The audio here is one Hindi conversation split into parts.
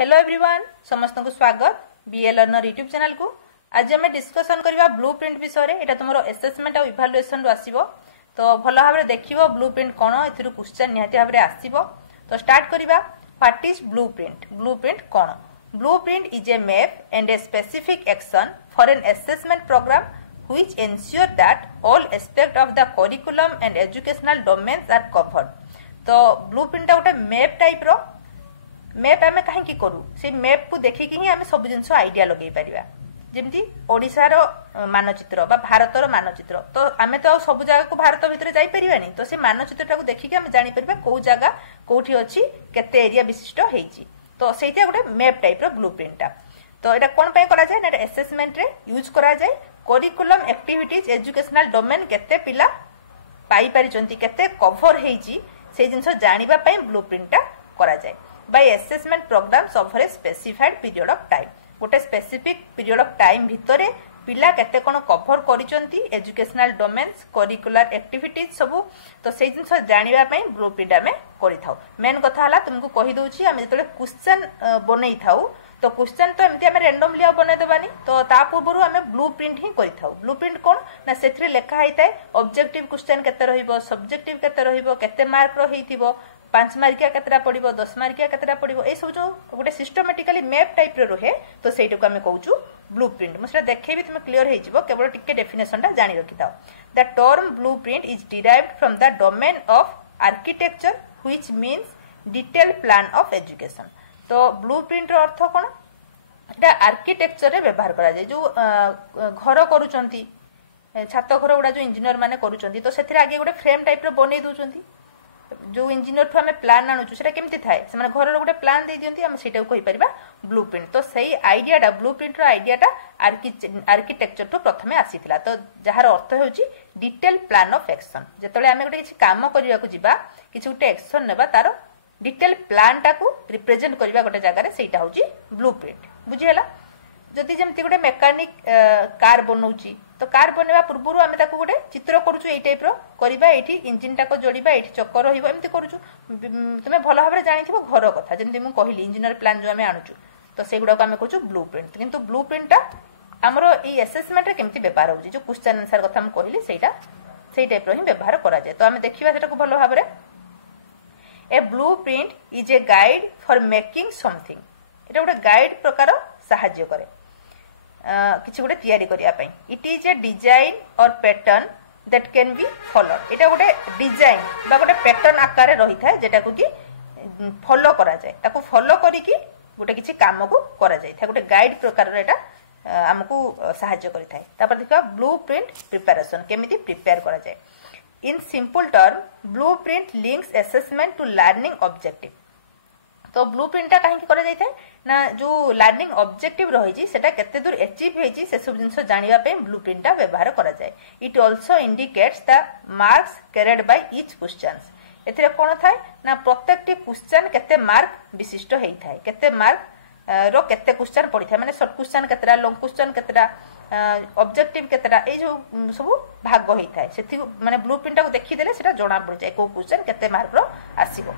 हेलो एवरीवन समस्त को स्वागत बीए लर्नर यूट्यूब चैनल को। आज आम डिस्कसन करवा ब्लूप्रिंट विषय में। तुम असेसमेंट और इभालुएसन आसो तो भल भाव देखियो ब्लूप्रिंट कौन ए क्वेश्चन निहाती भाव आसो। तो स्टार्ट करवा। What is blueprint? ब्लूप्रिंट कौन? Blueprint is a map and a specific action for an assessment programme which ensure that all aspect of the curriculum and educational domains are covered। तो ब्लूप्रिंट गोटे मैप टाइप रो मैप आम कहीं करूँ से मैप को देखिकी ही आम सब जिन आइडिया लगे पार जमी ओडार मानचित्र बा भारतर मानचित्र। तो आम तो सब जगह को भारत भितर जापरानी तो से मानचित्र को देखिकी आम जापर कौ जगह कौटी अच्छी केते एरिया विशिष्ट होती। तो से गोटे मैप टाइप ब्लूप्रिंटा। तो यहाँ कौन करा जाए असेसमेंट रे यूज करा जाए। करिकुलम एक्टिविटीज एजुकेशनल डोमेन केते पिला पाई परिचंती केते कवर हेची से जिंस जानिबा पई ब्लूप्रिंटा करा जाए। By assessment programs over a specified period of time. गोटे स्पेसिफिक पीरियड ऑफ टाइम भितरे पिला केते कोन कवर करिचंती एजुकेशनल डोमेन्स करिकुलर एक्टिविटीज सबु। तो से जिंस जानिबा पई ब्लूप्रिंट आमे करि थाउ। मेन कथा हला तुमको कहि दोछि आमे जतले क्वेश्चन बनै थाउ तो क्वेश्चन तो एमती आम रैंडमली बनै देबानी। तो ता पूर्व आम ब्लूप्रिंट ही करि थाउ। ब्लूप्रिंट कोन ना सेथरे लेखा हिताए ऑब्जेक्टिव क्वेश्चन केते रहिबो सब्जेक्टिव केते रहिबो केते मार्क रो हेतिबो 5 मार्किया केतरा पड़िबो 10 मार्किया केतरा पड़िबो ए सब जो गोटे सिस्टमैटिकली मैप टाइप रो रहे तो सेटा को आम कहूछु ब्लूप्रिंट। मुझे देखेबी तुम क्लियर हो जिवो केवल टिके डेफिनेशन टा जानि रखि थाओ। The term blueprint is derived from the domain of architecture which means detail plan of education. तो ब्लूप्रिंट रो अर्थ कोन? एटा आर्किटेक्चर रे व्यवहार करा जाय। जो घर करूचंती छात घर गुडा जो इंजीनियर माने करूचंती तो सेथिरे आगे गोटे फ्रेम टाइप रो बनै दोचंती। जो इंजीनियर ठु आमे प्लान आनुछु सेटा केमति थाए से माने घर रो गोटे प्लान दे दियंती हम सेटा को कहि परिबा ब्लूप्रिंट। तो सही आइडियाटा ब्लूप्रिंट रो आइडियाटा आर्किटेक्चर ठु प्रथमे आसीथिला। तो जहार अर्थ हेउची डिटेल प्लान ऑफ एक्शन। जेतले आमे गोटे किछि काम करिया को जिबा किछि गोटे एक्शन नेबा तारो डिटेल प्लान टा को रिप्रेजेंट करबा गोटे जगह रे सेटा होची ब्लूप्रिंट। बुझिहेला? जदि जमती गोटे मेकानिक कार बनौची तो कार बनवा पूर्व आम गोटे चित्र करूँ ये टाइप रहा ये इंजिन टाक जोड़ा ये चक रमती करूँ। तुम्हें भल भाव जानी घर कथा जमी मुझे कहली इंजीनियर प्लान जो आम आणुचु तो से गुड़ाक आम कहूँ ब्लूप्रिंट। किंतु ब्लूप्रिंटा आमर ये असेसमेंट रे केमती व्यवहार होची जो क्वेश्चन आंसर कथा मुझे कहली से टाइप रो ही व्यवहार करा जाए। तो आम देखा से भल भाव में a blueprint is a guide for making something. ये गोटे गाइड प्रकार साहाय्य करे किसी गोटे तैयारी करिया पई। इट इज ए डिजाइन और pattern that can be followed. एटा गोटे डिजाइन बा गोटे पैटर्न आकार रही थाए जेटा को कि फॉलो करा जाए ताको फॉलो करी कि गोटे किछि काम को करा जाय था। गोटे गाइड प्रकार एटा हमकु सहाय्य करि थाए। तापर देखा ब्लूप्रिंट प्रिपरेशन केमिति प्रिपेयर करा जाए। In simple term blueprint links assessment to learning objective. तो ब्लूप्रिंटा कहीं करा जाय थाए ना जो लर्निंग ऑब्जेक्टिव रही सेटा केते दूर अचीव होईची से सब जिंस जानिबा पे ब्लूप्रिंटा व्यवहार करा जाय। It also indicates the marks carried by each questions. एथिरे कोन थाए ना प्रत्येकटी क्वेश्चन केते मार्क विशिष्ट हेई थाए केते मार्क रो केते क्वेश्चन पड़ी थाए माने शॉर्ट क्वेश्चन केतेरा लॉन्ग क्वेश्चन केतेरा ऑब्जेक्टिव केतेरा ए जो सब भाग हेई थाए सेथि माने ब्लूप्रिंटा को देखि देले सेटा जणा पड़ जाय को क्वेश्चन केते मार्क रो आसीबो।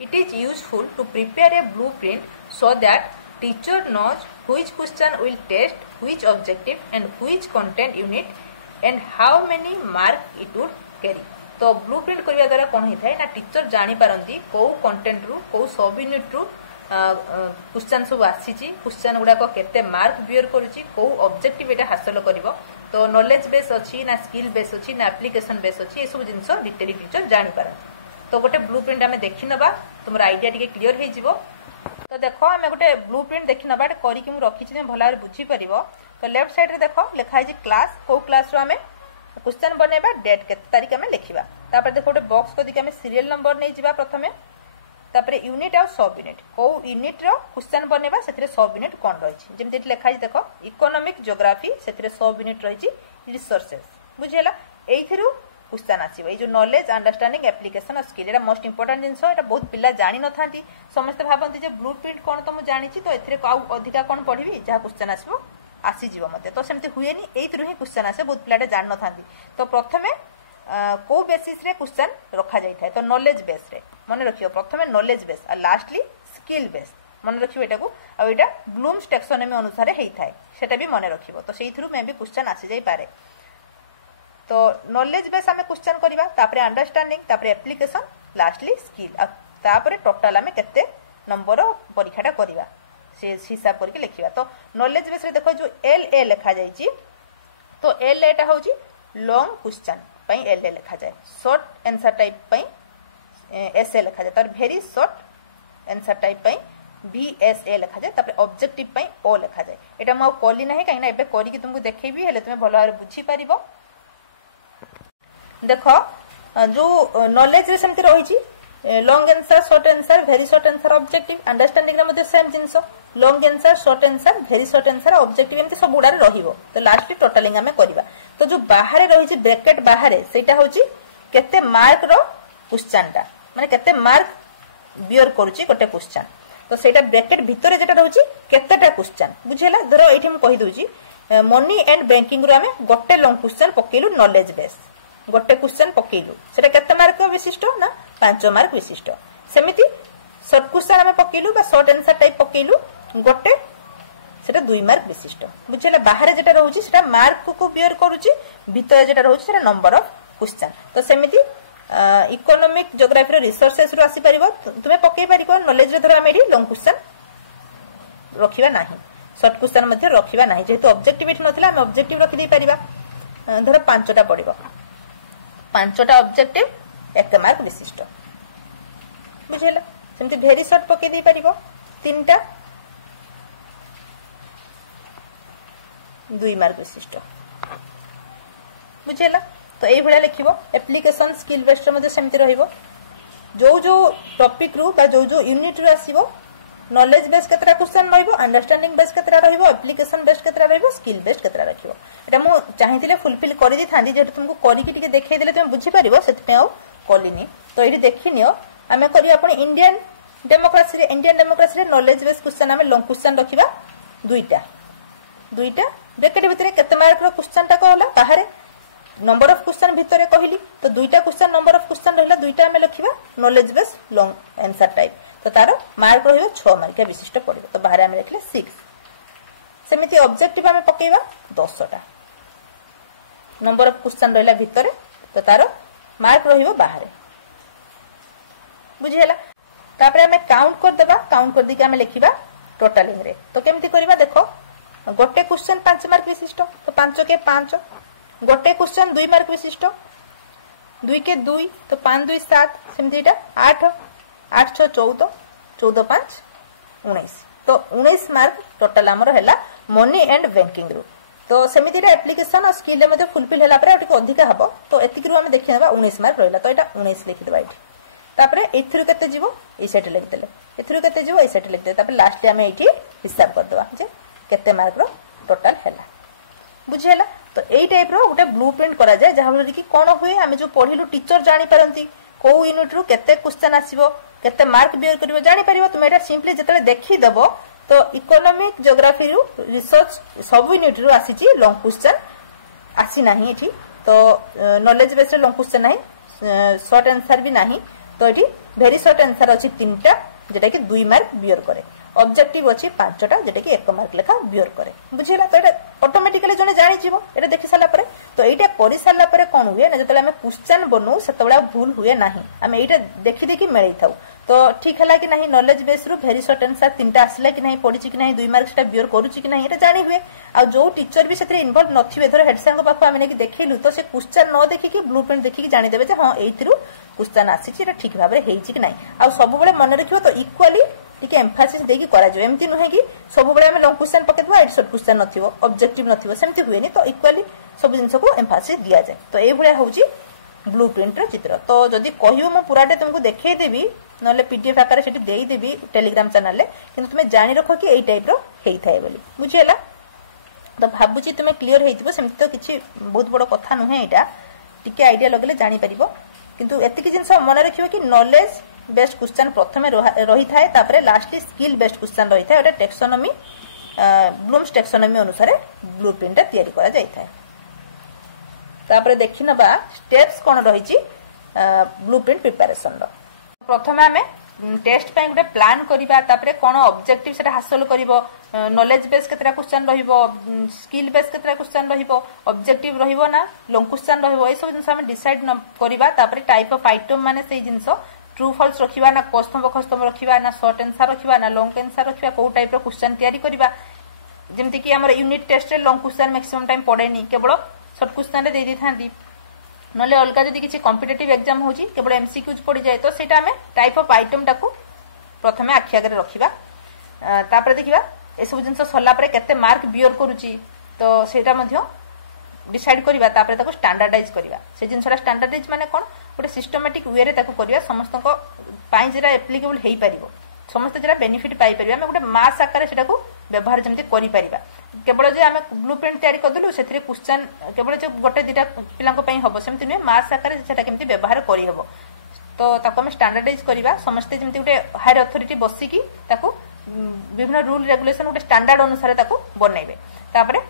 It is useful to prepare a blueprint so that teacher knows which question will test, which objective and which content unit and how many mark it would carry। तो blueprint करिया द्वारा कोन हिथाय ना टीचर जानि पारंती को कंटेंट रु को सब यूनिट रु क्वेश्चन सब आसीची क्वेश्चन गुडा को केते मार्क बियर करूची को ऑब्जेक्टिव एटा हासिल करिवो। तो नॉलेज बेस अछि ना स्किल बेस अछि ना एप्लीकेशन बेस अछि ए सब जिंस डिटेल टीचर जानि पारंती। तो गोटे ब्लूप्रिंट आम देखि नबा तुम आइडिया टिके क्लियर हो जिवो। तो देखो आम गोटे ब्लूप्रिंट देखि नबा करिकि मु रखि छी भल भाव बुझी परिबो। तो लेफ्ट साइड रे देखो लिखा है क्लास को क्लास रो आम क्वेश्चन बनेबा डेट केते तारिख आम लिखिबा। तापर देखो गोटे बॉक्स को दिके आम सीरियल नंबर नै जिबा प्रथमे। तापर यूनिट और सब यूनिट को यूनिट रो क्वेश्चन बनेबा सेथिरे सब यूनिट कोन रही छी जेमति लिखा है देखो इकोनॉमिक ज्योग्राफी सेथिरे सब यूनिट रही छी रिसोर्सेस। बुझियला एइथिरु क्वेश्चन आसीबो ए जो नॉलेज अंडरस्टैंडिंग एप्लीकेशन और स्किल एटा मोस्ट इंपोर्टेंट जिंस एटा बहुत पिला जानि न थांती समस्त भाबंती जे ब्लूप्रिंट कोन तो मु जानि छी तो एथिरे काउ अधिका कोन पढिबी जहा क्वेश्चन आसीबो आसी जीवो मते। तो सेमते हुएनी एइथिरु ही क्वेश्चन आसे बहुत पिलाटे जानि न थांती। तो प्रथमे को बेसिस रे क्वेश्चन रखा जाय थाए तो नॉलेज बेस रे मन रखियो प्रथमे नॉलेज बेस और लास्टली स्किल बेस्ड मन रखिबो एटा को आ एटा ब्लूम्स टैक्सोनॉमी अनुसार हेई थाए सेटा भी मन रखिबो तो सेही थ्रू मे भी क्वेश्चन आसी जाई पारे तो नॉलेज बेस हमें क्वेश्चन करबा तापरे अंडरस्टैंडिंग तापरे एप्लीकेशन लास्टली स्किल आ तापरे टोटल हमें केते नंबर परीक्षाटा करबा से हिसाब करके लिखिबा तो नॉलेज बेस रे देखो जो एल ए लिखा जाई छी तो एल एटा होची लॉन्ग क्वेश्चन पई एल ए लिखा जाए शॉर्ट आंसर टाइप पई एस ए लिखा जाए तर वेरी शॉर्ट आंसर टाइप पई VSA लिखा जाए तापर ऑब्जेक्टिव पई ओ लिखा जाए एटा म कॉली नाही काई ना एबे करी कि तुमको देखैबी हेले तुमे भलो भाबरे बुझी परिबो देखो जो नॉलेज रे समति रही छी long answer short answer very short answer objective understanding रे मध्ये same things long answer short answer very short answer objective एमति सब गुडा रहिबो तो लास्ट टोटलिंग हमें करबा तो जो बाहर रही छी ब्रैकेट बाहर सेटा होची केते मार्क रो क्वेश्चन टा माने केते मार्क बियर करूची गोटे क्वेश्चन तो सेटा ब्रैकेट भितरे जेटा रहउची केतेटा क्वेश्चन बुझेला धरो एठी हम कहि दोची मनी एंड बैंकिंग रो हमें गोटे लॉन्ग क्वेश्चन पकेलु नॉलेज बेस गोटे क्वेश्चन पकेलु सेटा केते मार्क विशिष्ट ना 5 मार्क विशिष्ट सेमिति शॉर्ट क्वेश्चन हमें पकेलु बा शॉर्ट आंसर टाइप पकेलु गोटे सेटा 2 मार्क विशिष्ट बुझेला बाहर जेटा रहउची सेटा मार्क को बियर करूची भितरे जेटा रहउची सेटा नंबर ऑफ क्वेश्चन तो सेमिति इकोनॉमिक ज्योग्राफी रिसोर्सेस रु आसी परिबो तुमे पकेई परिबो नॉलेज रे धर हम एडी लॉन्ग क्वेश्चन रखिबा नाही शॉर्ट क्वेश्चन मध्ये रखिबा नाही जेहेतु ऑब्जेक्टिव इट नथिला हम ऑब्जेक्टिव रखि दे परिबा धर 5टा पडिबो 5टा ऑब्जेक्टिव 1 मार्क विशिष्ट बुझेला सेमति वेरी शॉर्ट पकेई दे परिबो 3टा 2 मार्क विशिष्ट बुझेला तो एई भला लिखिबो एप्लीकेशन स्किल बेस्ड मध्ये सेमति रहिबो जो जो टॉपिक रु बा जो यूनिट रु आसीबो नॉलेज बेस केतरा क्वेश्चन रहिबो अंडरस्टैंडिंग बेस केतरा रहिबो एप्लीकेशन बेस केतरा रहिबो स्किल बेस केतरा रखिबो एटा मु चाहितिले फुलफिल करि दी थांदी जेट तुमको करि कि टिके देखाइ देले तुम बुझी परिबो सेति पे आ कलिनी तो एठी देखिनियो हमें करियो आपण इंडियन डेमोक्रेसी रे नॉलेज बेस क्वेश्चन हमें लॉन्ग क्वेश्चन रखिबा दुईटा ब्रैकेट भितरे केते मार्क रो क्वेश्चन ता कहला बाहर नंबर ऑफ क्वेश्चन भितरे कहली तो दुईटा क्वेश्चन नंबर ऑफ क्वेश्चन रहला दुईटा हमें लिखिबा knowledge base long answer type तो तारो मार्क रहियो 6 मार्क विशिष्ट पड़िबो तो बाहर हमें लिखले 6 सेमिति ऑब्जेक्टिव हमें पकेइबा 10टा नंबर ऑफ क्वेश्चन रहला भितरे तो तारो मार्क रहियो बाहर बुझियला तापरे हमें काउंट कर देबा काउंट कर दी के हमें लिखिबा टोटलिंग रे तो केमति करबा देखो गोटे क्वेश्चन 5 मार्क विशिष्ट तो 5 के 5 गोटे क्वेश्चन 2 मार्क विशिष्ट 2 के 2 तो 5 2 7 सेमतिटा 8 8 6 14 14 5 19 तो 19 मार्क टोटल हमर हैला मनी एंड बैंकिंग रु तो सेमितिटा एप्लीकेशन और स्किल मध्ये फुलफिल हैला परे अटिक अधिक हबो तो एतिक रु हम देखि नेबा 19 मार्क रहला तो एटा 19 लिखि देबा इठी तापरे एथिरु केते जीवो ए सेट लिखि देले एथिरु केते जीवो ए सेट लिखि दे तापरे लास्ट हम एठी हिसाब कर देबा जे केते मार्क रो टोटल हैला बुझेला तो एई टाइप रो उटे ब्लूप्रिंट करा जाय जहा बोली कि कोन होय हम जो पढिलु टीचर जानि परंती को यूनिट रो केते क्वेश्चन आसीबो केते मार्क बियर करिवो जानि परिबो तुम एटा सिंपली जतले देखि देबो तो इकोनॉमिक ज्योग्राफी रो रिसर्च सब यूनिट रो आसी छि लॉन्ग क्वेश्चन आसी नाही एठी तो नॉलेज बेस्ड लॉन्ग क्वेश्चन नाही शॉर्ट आंसर भी नाही तो एठी वेरी शॉर्ट आंसर अछि 3टा जेटा कि 2 मार्क बियर करे ऑब्जेक्टिव अछि 5टा जेटा कि 1 मार्क लेखा बियर करे बुझिला तो एटा ऑटोमेटिकली जने जानि जीवो एटा देखि साला परे तो एटा करि साला परे कोन हुए ना जतले हम क्वेश्चन बनउ सेतबेला भूल हुए नाही हम एटा देखि देखि मेरै थाउ तो ठीक हला कि नहीं नॉलेज बेस रु वेरी शॉर्ट आंसर 3टा आसला कि नहीं पढिछि कि नहीं 2 मार्क सेटा बियर करूछि कि नहीं एटा जानि हुए आ जो टीचर भी सेतरे इन्वॉल्व नथिबे धर हेड सर को पाखो हम नेकी देखैलु तो से क्वेश्चन न देखि कि ब्लूप्रिंट देखि कि जानि देबे जे हां एथिरु क्वेश्चन आसी छि एटा ठीक भाबरे हेइछि कि नहीं आ सब बेले मन रखियो तो इक्वली टिके एम्फासिस देकी करा जो एमती नहे कि सब बेले हम लॉन्ग क्वेश्चन पके दवा एट शॉर्ट क्वेश्चन नथिबो ऑब्जेक्टिव नथिबो सेमती हुएनी तो इक्वली सब जिंस को एम्फासिस दिया जाय तो एई भले होउची ब्लूप्रिंट रे चित्र तो जदी कहियो म पुराटे तुमको देखै देबी नले पीडीएफ आकार सेठी देई देबी टेलीग्राम चैनल ले किंतु तुमे जानि रखो कि एई टाइप रो हेई थाए बोली बुझियला तो भाबुची तुमे क्लियर हेइतिबो सेमती तो किछि बहुत बड़ कथा नहे एटा टिके आईडिया लगले जानि परिबो किंतु एतिकी जिंस मन रखिबो कि नॉलेज बेस्ड क्वेश्चन प्रथमे रही थाए तापरे लास्टली स्किल बेस्ड क्वेश्चन रही थाए एटा टैक्सोनॉमी ब्लूम्स टैक्सोनॉमी अनुसार ब्लूप्रिंट तयारी करा जाय थाए तापरे देखिनबा स्टेप्स कोन रहिची ब्लूप्रिंट प्रिपरेशन रो प्रथमे हमें टेस्ट पे गोटे प्लान करवा तापर कौन ऑब्जेक्टिव से हासिल कर नॉलेज बेस केतरा क्वेश्चन रहिबो स्किल बेस केतरा क्वेश्चन रहिबो ऑब्जेक्टिव रहिबो ना लॉन्ग क्वेश्चन रहिबो ए सब जिंस हम डिसाइड करवा तापर टाइप ऑफ आइटम माने से जिंस ट्रू फॉल्स रखिबा ना कस्तम खस्तम रखिबा ना शॉर्ट आंसर रखिबा ना लॉन्ग आंसर रखिबा को टाइप रो क्वेश्चन तैयारी करबा जेमति कि हमर यूनिट टेस्ट रे लॉन्ग क्वेश्चन मैक्सिमम टाइम पड़ेनी केवल शॉर्ट क्वेश्चन रे दे दी थांदी नले अलगा जदि किसी कॉम्पिटिटिव एग्जाम होची केवल एमसीक्यूज पड़ी जाए तो सेटा हमें टाइप ऑफ आइटम टाकू प्रथमे आखि आगे रखिबा तापर देखिबा ए सब जिंस सरला परे केते मार्क बियर करूची तो सेटा मध्य डिसाइड करबा तापर ताको स्टैंडर्डाइज करबा से जिंसरा स्टैंडर्डाइज माने कोन गोटे सिस्टमैटिक वे रे ताको करबा समस्त को पाई जेरा एप्लीकेबल हेई परिबो समस्त जेरा बेनिफिट पाई परिबा हम गोटे मास आकार सेटा को व्यवहार जमते करि परिबा केवल जे आमे ब्लूप्रिंट तैयारी करदलु सेथिरे क्वेश्चन केवल जे गोटे दिटा पिलांको पई हबो सेमति नै मास आकार सेटा केमति व्यवहार करि हबो तो ताको हम स्टैंडर्डाइज करबा समस्त जेमति गोटे हायर अथॉरिटी बसी की ताको विभिन्न रूल रेगुलेशन गोटे स्टैंडर्ड अनुसार ताको बनैबे तापरे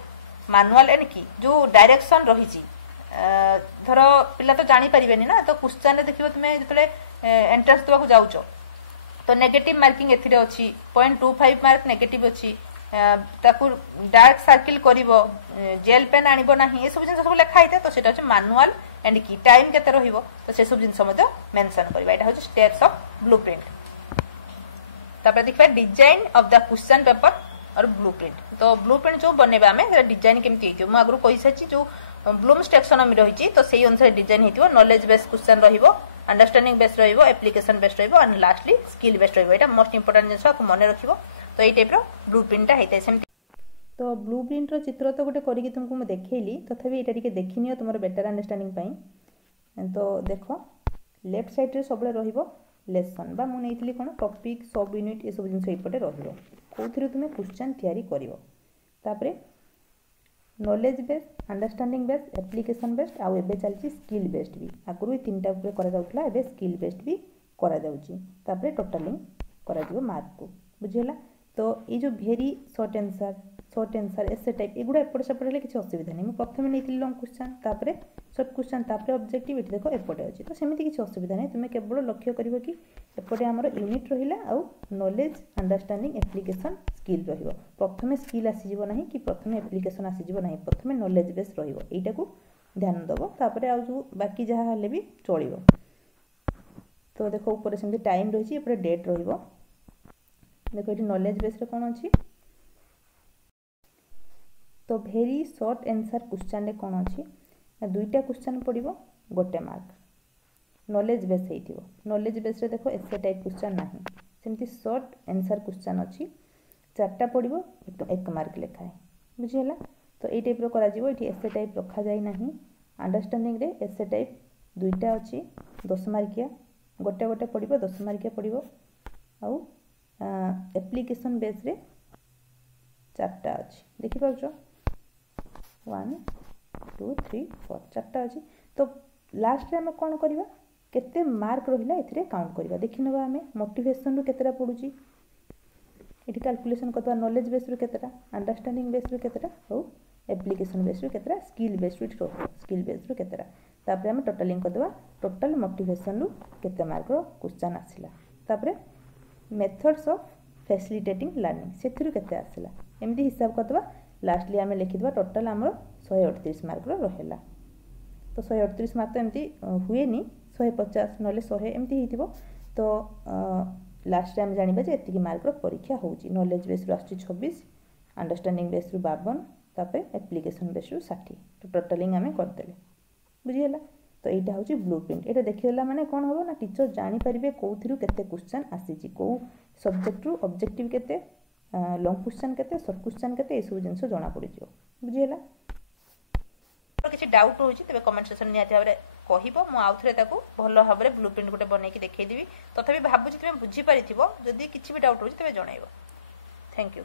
मैनुअल एंड की जो डायरेक्शन रही धर पिला तो जानी परिबेनी ना तो क्वेश्चन रे देखिबो तुमे जतले एंट्रेंस देबा को जाउचो तो नेगेटिव मार्किंग एथिरे अछि 0.25 मार्क नेगेटिव अछि ताकू डार्क सर्किल करिवो जेल पेन आनिबो नाही ए सब जिंस सब लिखा हिते तो सेटा अछि मैनुअल एंड की टाइम केते रहिबो तो से सब जिंस मते मेंशन करबा एटा होछि स्टेप्स ऑफ ब्लूप्रिंट तापर देखबा design of the question paper और ब्लूप्रिंट तो ब्लूप्रिंट जो बनेबा हमें डिजाइन केमति हेतियो म आगु कहि सची जो ब्लूम्स टैक्सोनॉमी रही तो सेही अनुसार डिजाइन हेतियो नॉलेज बेस्ड क्वेश्चन रहिबो अंडरस्टैंडिंग बेस्ड रहिबो एप्लीकेशन बेस्ड रहिबो एंड लास्टली स्किल बेस्ड रहिबो एटा मोस्ट इंपोर्टेंट जिंस आपको मन रखिबो तो एई टाइप रो ब्लूप्रिंट हेते सेम तो ब्लूप्रिंट रो चित्र तो गोटे करिकि तुमको म देखैली तथापि एटा टिके देखिनियो तुमर बेटर अंडरस्टैंडिंग पई तो देखो लेफ्ट साइड रे सबले रहिबो लेसन बा मु नेइतली कोन टॉपिक सब यूनिट ए सब जिंस एपटे रहिबो कोथिरे तुमे क्वेश्चन तैयारी करिवो तापरे knowledge based understanding based application based आउ एबे चलची स्किल बेस्ड भी आगुरु तीनटा ऊपर करा जाउतला एबे स्किल बेस्ड भी करा जाउची तापरे टोटलिंग करा दिबो मार्क को बुझियला तो ये जो भेरी शॉर्ट आंसर एसे टाइप एगुडा एपटे सेपटे हेले किछि असुविधा नै मु प्रथमे नेइतिली लॉन्ग क्वेश्चन तापरे शॉर्ट क्वेश्चन तापरे ऑब्जेक्टिव एठी देखो एपटे अछि तो सेमिति किछि असुविधा नै तुमे केवल लक्ष्य करिवो कि एपटे हमर यूनिट रहिला आउ नॉलेज अंडरस्टैंडिंग एप्लीकेशन स्किल रहिबो प्रथमे स्किल आसी जिवो नाही कि प्रथमे एप्लीकेशन आसी जिवो नाही प्रथमे नॉलेज बेस रहिबो एटा को ध्यान दबो तापरे आउ जो बाकी जहा हले भी चलिबो तो देखो ऊपर सेमति टाइम रहिछि एपटे डेट रहिबो देखो एठी नॉलेज बेस रे कोन अछि तो भेरी शॉर्ट आंसर क्वेश्चन रे कोन अछि दुईटा क्वेश्चन पड़िबो गोटे मार्क नॉलेज बेस हेतिबो नॉलेज बेस रे देखो एसे टाइप क्वेश्चन नाही सेमति शॉर्ट आंसर क्वेश्चन अछि चारटा पड़िबो एक मार्क लेखा है बुझियला तो ए टाइप रो करा जिवो एठी एसे टाइप रखा जाय नाही अंडरस्टैंडिंग रे एसे टाइप दुईटा अछि 10 मार्किया गोटे गोटे पड़िबो 10 मार्किया पड़िबो आउ एप्लीकेशन बेस रे चारटा अछि देखि पाउछो 1 2 3 4 चारटा अछि तो लास्ट रे हम कोन करबा केते मार्क रहिला एथिरे काउंट करबा देखिनबा हमें मोटिवेशन रो केतेरा पडुची एठी कैलकुलेशन करबा नॉलेज बेस रो केतेरा अंडरस्टैंडिंग बेस रो केतेरा और एप्लीकेशन बेस रो केतेरा स्किल बेस रो स्किल बेस रो केतेरा तापर हम टोटलिंग करदबा टोटल मोटिवेशन रो केते मार्क रो क्वेश्चन आसिला तापर मेथड्स ऑफ फैसिलिटेटिंग लर्निंग सेथिरु केते आसिला एमदी हिसाब करदबा लास्टली हमें लिखिदबा टोटल हमरो 138 मार्क रो रहेला तो 138 मार्क तो एमती हुए नी 150 नले 100 एमती हितिबो तो लास्ट टाइम जानिबा जे एतिकी मार्क रो परीक्षा होउची नॉलेज बेस रो आछि 26 अंडरस्टैंडिंग बेस रो 52 तापे एप्लीकेशन बेस रो 60 तो टोटलिंग हमें कर देले बुझियला तो एटा होची ब्लूप्रिंट एटा देखियला माने कोन होबो ना टीचर जानि परिबे कोथिरु केते क्वेश्चन आसीची को सब्जेक्ट रो ऑब्जेक्टिव केते लॉन्ग क्वेश्चन केते शॉर्ट क्वेश्चन केते ए सब जिंस जाना पड़ी जियो बुझियला तो किछि डाउट होची तबे कमेंट सेक्शन नियाते हमरे कहिबो मु आउथरे ताको भलो भाबरे ब्लूप्रिंट गोटे बनै कि देखै देबी तथापि भाबुची तमे बुझी परिथिबो जदी किछि भी डाउट होची तबे जणाइबो थैंक यू।